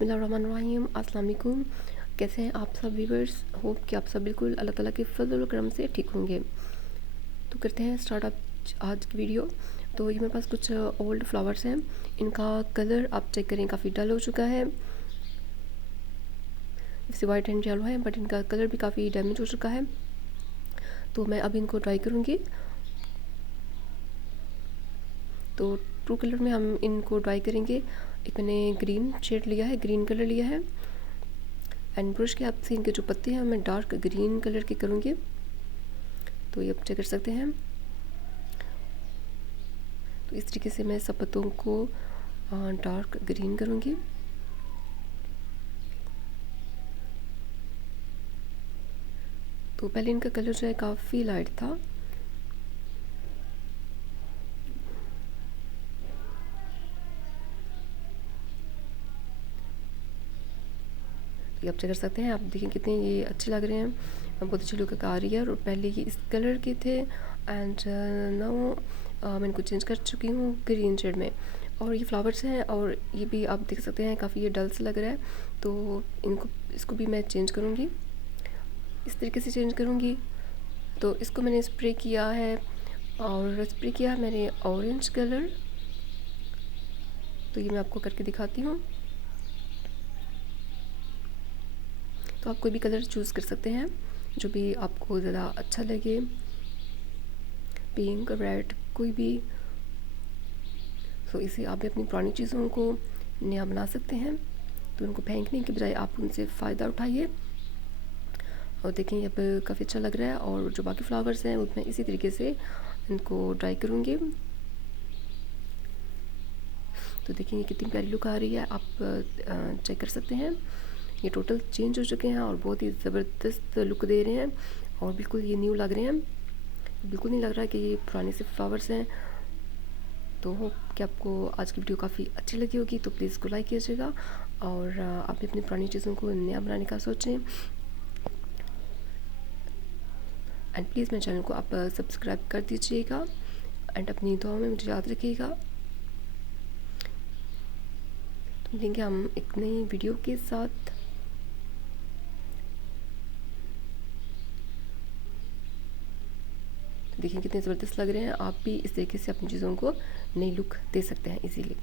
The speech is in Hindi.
बिस्मिल्लाहिर्रहमानिर्रहीम। अस्सलाम वालेकुम। कैसे हैं आप सब व्यूअर्स? होप कि आप सब बिल्कुल अल्लाह ताला के फज़ल व करम से ठीक होंगे। तो करते हैं स्टार्ट आज की वीडियो। तो ये मेरे पास कुछ ओल्ड फ्लावर्स हैं। इनका कलर आप चेक करें, काफ़ी डल हो चुका है। इससे वाइट एंड येलो है, बट इनका कलर भी काफ़ी डैमेज हो चुका है। तो मैं अब इनको ट्राई करूँगी। तो ट्रू कलर में हम इनको ड्राई करेंगे। एक मैंने ग्रीन शेड लिया है, ग्रीन कलर लिया है, एंड ब्रश के हाथ से इनके जो पत्ते हैं मैं डार्क ग्रीन कलर के करूँगी। तो ये आप चेक कर सकते हैं। तो इस तरीके से मैं सब पत्तों को डार्क ग्रीन करूँगी। तो पहले इनका कलर जो है काफ़ी लाइट था, ये आप चेक कर सकते हैं। आप देखें कितने ये अच्छे लग रहे हैं, बहुत अच्छी लुक आ रही है। और पहले ये इस कलर के थे एंड नाउ मैं इनको चेंज कर चुकी हूँ ग्रीन शेड में। और ये फ्लावर्स हैं और ये भी आप देख सकते हैं काफ़ी ये डल से लग रहा है। तो इसको भी मैं चेंज करूँगी, इस तरीके से चेंज करूँगी। तो इसको मैंने स्प्रे किया है और स्प्रे किया है मैंने ऑरेंज कलर। तो ये मैं आपको करके दिखाती हूँ। तो आप कोई भी कलर चूज़ कर सकते हैं जो भी आपको ज़्यादा अच्छा लगे, पिंक, रेड, कोई भी। तो इसे आप भी अपनी पुरानी चीज़ों को नया बना सकते हैं। तो उनको फेंकने के बजाय आप उनसे फ़ायदा उठाइए। और देखें अब काफ़ी अच्छा लग रहा है। और जो बाकी फ्लावर्स हैं वो मैं इसी तरीके से इनको ड्राई करूँगी। तो देखें ये कितनी प्यारी लुक आ रही है, आप चेक कर सकते हैं। ये टोटल चेंज हो चुके हैं और बहुत ही ज़बरदस्त लुक दे रहे हैं और बिल्कुल ये न्यू लग रहे हैं। बिल्कुल नहीं लग रहा है कि ये पुराने से फ्लावर्स हैं। तो होप कि आपको आज की वीडियो काफ़ी अच्छी लगी होगी। तो प्लीज़ इसको लाइक कीजिएगा और आप भी अपनी पुरानी चीज़ों को नया बनाने का सोचें। एंड प्लीज़ मेरे चैनल को आप सब्सक्राइब कर दीजिएगा एंड अपनी दुआओं में मुझे याद रखिएगा। तो मिलेंगे हम एक नई वीडियो के साथ। देखिए कितने ज़बरदस्त लग रहे हैं। आप भी इस तरीके से अपनी चीज़ों को नई लुक दे सकते हैं इजीली।